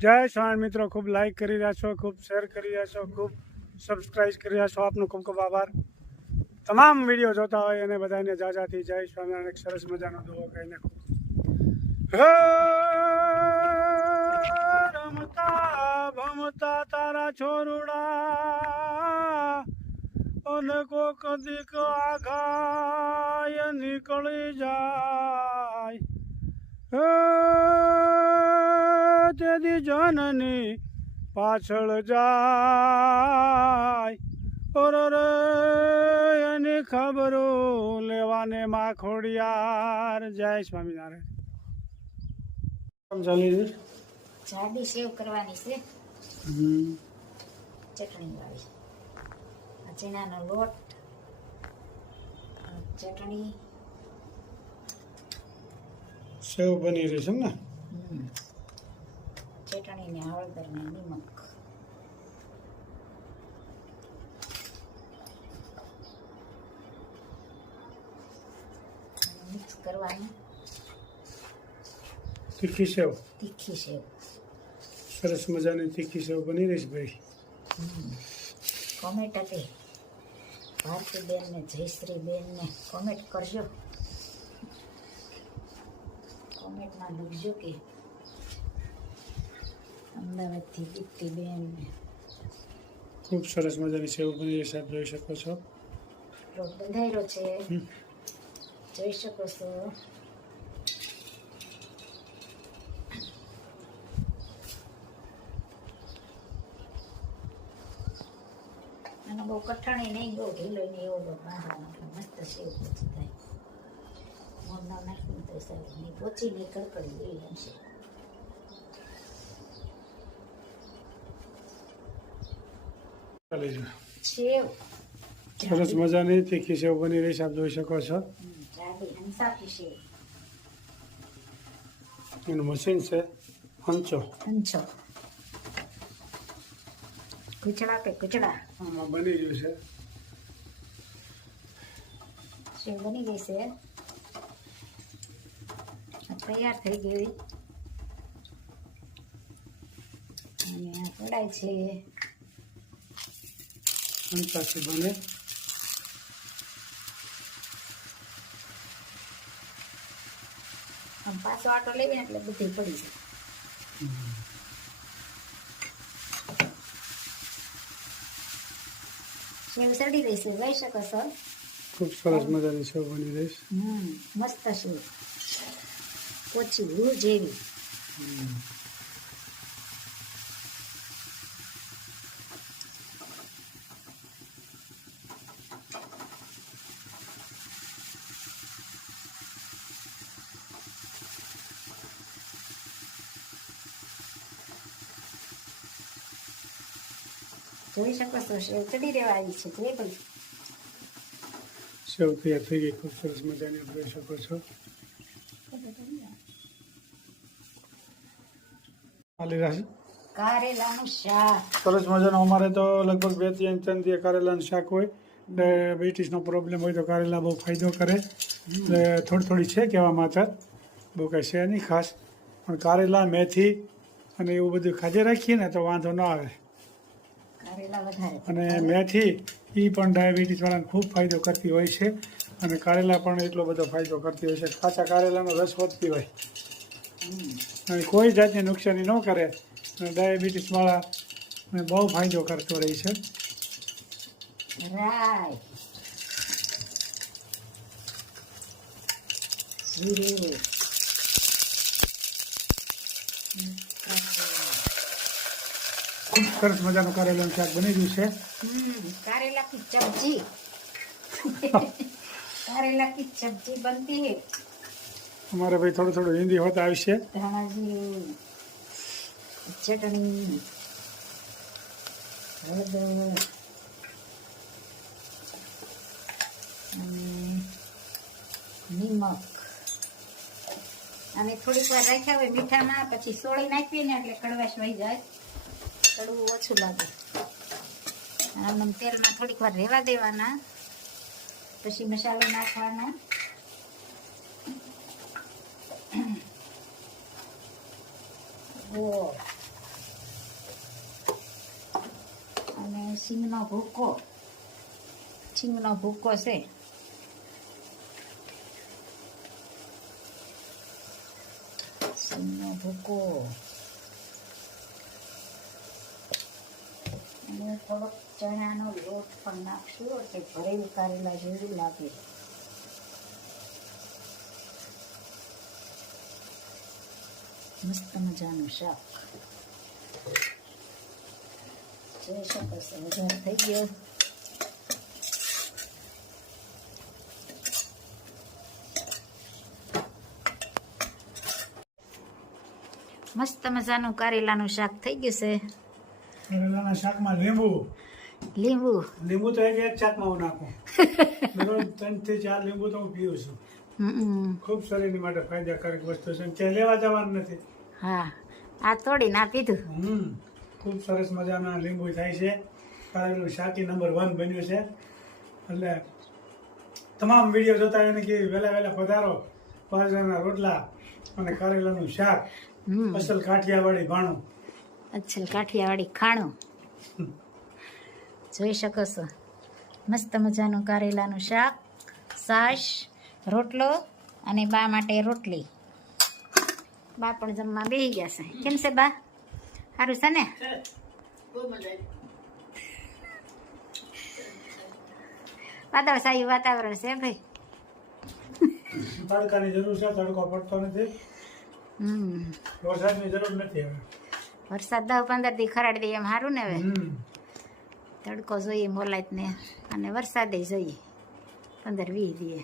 જય સ્વામી મિત્રો, ખૂબ લાઈક કરી રહ્યા છો, ખૂબ શેર કરી રહ્યા છો, ખૂબ સબસ્ક્રાઈબ કરી રહ્યા છો. આપનો ખૂબ ખૂબ આભાર. તમામ વિડીયો જોતા હોય અને બધાને જાજાથી જય સ્વામિનારાયણ. એક સરસ મજાનો દુઓ કહીને હે રમતા ભમતા તારા છોરુડા અને કોક દીક આઘાય નીકળી જાય તેદી જનની પાછળ જાય રે એની ખબરો લેવાને માં ખોડિયાર. જય સ્વામિનારાયણ. ચાલી છે જાડી સેવ કરવાની છે ચટણી વાળી. ચણાનો લોટ, ચટણી, સેવ બની રહી છે ને. ચટણી ને હળદર ને નિમક. મિક્સ કરવાનું. તીખી સેવ, તીખી સેવ સરસ મજાની તીખી સેવ બની રહી છે ભાઈ. કોમેન્ટ હતી ભારતીબેન ને જયશ્રીબેન ને કોમેન્ટ કરજો. કોમેન્ટમાં લખજો કે અમદાવાદથી દીપ્તિબેન ને. ખૂબ સરસ મજાની સેવ બની રહી છે, આપ જોઈ શકો છો. લોટ બંધાયેલો છે, જોઈ શકો છો. અને બહુ કઠણ નહીં, બહુ ઢીલો નહીં, એવો બહુ બાંધવાનો મસ્ત સેવ પોચી થાય. મોઢા નાખીને તો સારું નહીં, પોચી નહીં, કડકડી એવી બનશે. ચાલી છે સેવ સરસ મજાની તીખી સેવ બની રહી છે, આપ જોઈ શકો છો. જાડી હંસાથી સેવ. એનું મશીન છે હંચો. હંચો કુચડા કે કુચડા. આમાં બની ગયું છે. સેવ બની ગઈ છે, તૈયાર થઈ ગઈ. અને આ કઢાઈ છે, હંચાથી બને. આમ પાછો આટો લેવી ને એટલે બધી પડી જાય. સેવ સડી રહી છે, લઈ શકો છો. ખૂબ સરસ મજાની સેવ બની રહી છે. મસ્ત સેવ, પોચી રૂ જેવી. જોઈ શકો છો સેવ ચડી રહેવા આવી છે. જોઈ ભાઈ સેવ તૈયાર થઈ ગઈ, ખૂબ સરસ મજાની આપ જોઈ શકો છો. ચાલી રહ્યા છે કારેલાનું શાક. સરસ મજાનું. અમારે તો લગભગ 2 થી 3 દી કારેલાનું શાક હોય. ડાયાબિટીસનો પ્રોબ્લેમ હોય તો કારેલા બહુ ફાયદો કરે. એટલે થોડી છે કહેવા માત્ર, બહુ કાંઈ છે નહીં ખાસ. પણ કારેલા, મેથી અને એવું બધું ખાધે રાખીએ ને તો વાંધો ન આવે. કારેલા વધારે. અને મેથી એ પણ ડાયાબિટીસવાળાને ખૂબ ફાયદો કરતી હોય છે. અને કારેલા પણ એટલો બધો ફાયદો કરતી હોય છે. કાચા કારેલાનો રસ વધતી હોય અને કોઈ જાતની નુકસાની ન કરે. અને ડાયાબિટીસવાળાને બહુ ફાયદો કરતો રહે છે. રાઈ, જીરું, ખૂબ સરસ મજાનું કારેલાનું શાક બની ગયું છે. कारेला की सब्जी कारेला की सब्जी बनती है. हमारे भाई थोड़ा हिंदी होता आवश्य. धाना जीरू, चटनी, हळદર, નિમક અને થોડીક વાર રાખ્યા હોય મીઠામાં, પછી સોળી નાખીએ ને એટલે કડવાશ વહી જાય, કડવું ઓછું લાગે. આમ તેલમાં થોડીક વાર રહેવા દેવાના, પછી મસાલો નાખવાના. ગોળ, સિંગનો ભૂકો છે. સિંગનો ભૂકો અને થોડોક ચણાનો લોટ પણ નાખશું એટલે ભરેલું કારેલા જેવું લાગે. મસ્ત મજાનું શાક જોઈ શકો છો. વઘાર થઈ ગયો. મસ્ત મજાનું કારેલાનું શાક થઈ ગયું છે. કારેલાના શાકમાં લીંબુ તો એક શાકમાં હું નાખું. દરરોજ 3 થી 4 લીંબુ તો હું પીવું છું. ખૂબ શરીર માટે ફાયદાકારક વસ્તુ છે. ત્યાં લેવા જવાનું નથી. હા, આ તોડી ના પીધું. ખૂબ સરસ મજાના લીંબુ થાય છે. કારેલું શાકી નંબર 1 બન્યું છે. એટલે તમામ વિડીયો જોતા એને કે વહેલા પધારો. બાજરાના રોટલા અને કારેલાનું શાક, અસલ કાઠિયાવાડી ભાણું. અચ્છા, કાઠિયાવાડી ખાણું જોઈ શકો છો. મસ્ત મજાનું કારેલાનું શાક, છાશ, રોટલો અને બા માટે રોટલી. બા પણ જમવા બેસી ગયા છે. કેમ છે બા? સારું છે ને? વાદળછાયું વાતાવરણ છે ભાઈ. તડકાની જરૂર છે. તડકો પડતો નથી. વરસાદની જરૂર નથી હવે. વરસાદ 10-15 દી ખરાડી દે એમ સારું ને. હવે તડકો જોઈએ મોલાત ને, અને વરસાદે જોઈએ 15-20 દી.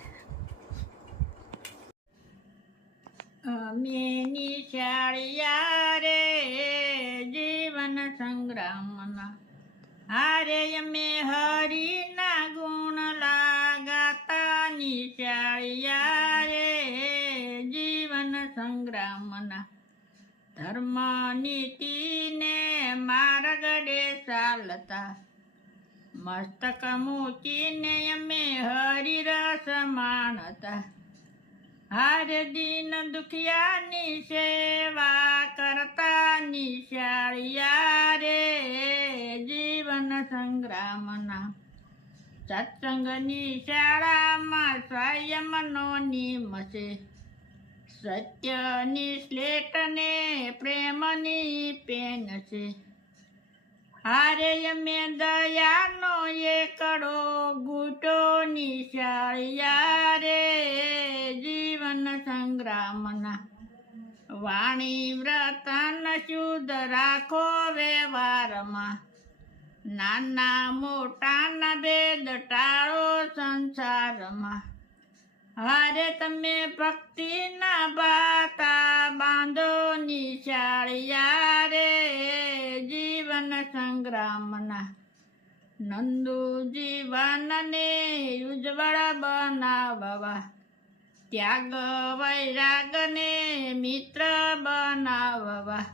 અમે નિશાળિયા રે જીવન સંગ્રામના, હારે અમે હરિના ગુણ લાગાતા. નિશાળિયા રે જીવન સંગ્રામના, ધર્મ નીતિને માર્ગડે ચાલતા. મસ્તક મૂકીને અમે હરિરસ માણતા. હારે દીન દુખિયાની સેવા કરતા. નિશાળિયા રે જીવન સંગ્રામના, સત્સંગની શાળામાં સંયમનો નિયમ છે. સત્યની સ્લેટ ને પ્રેમની પેન છે. હારે અમે દયાનો એકડો ગૂંટો. નિશાળિયા રે જીવન સંગ્રામના, વાણી વ્રતન શુદ્ધ રાખો વ્યવહારમાં. નાના મોટાના ભેદ ટાળો સંસારમાં. હારે તમે ભક્તિના બાતા બાંધો. નિશાળિયા રે જીવન સંગ્રામના, નંદુ જીવનને ઉજ્જવળ બનાવવા. ત્યાગ વૈરાગને મિત્ર બનાવવા.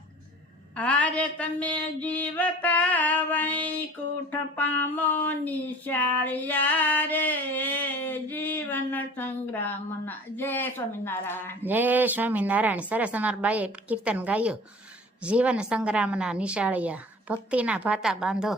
હારે તમે જીવતા વૈકુંઠ પામો. નિશાળિયા રે જીવન સંગ્રામના. જય સ્વામિનારાયણ. જય સ્વામિનારાયણ. સરસ અમારા બાઈએ કીર્તન ગાયું. જીવન સંગ્રામના નિશાળિયા, ભક્તિના ભાતા બાંધો.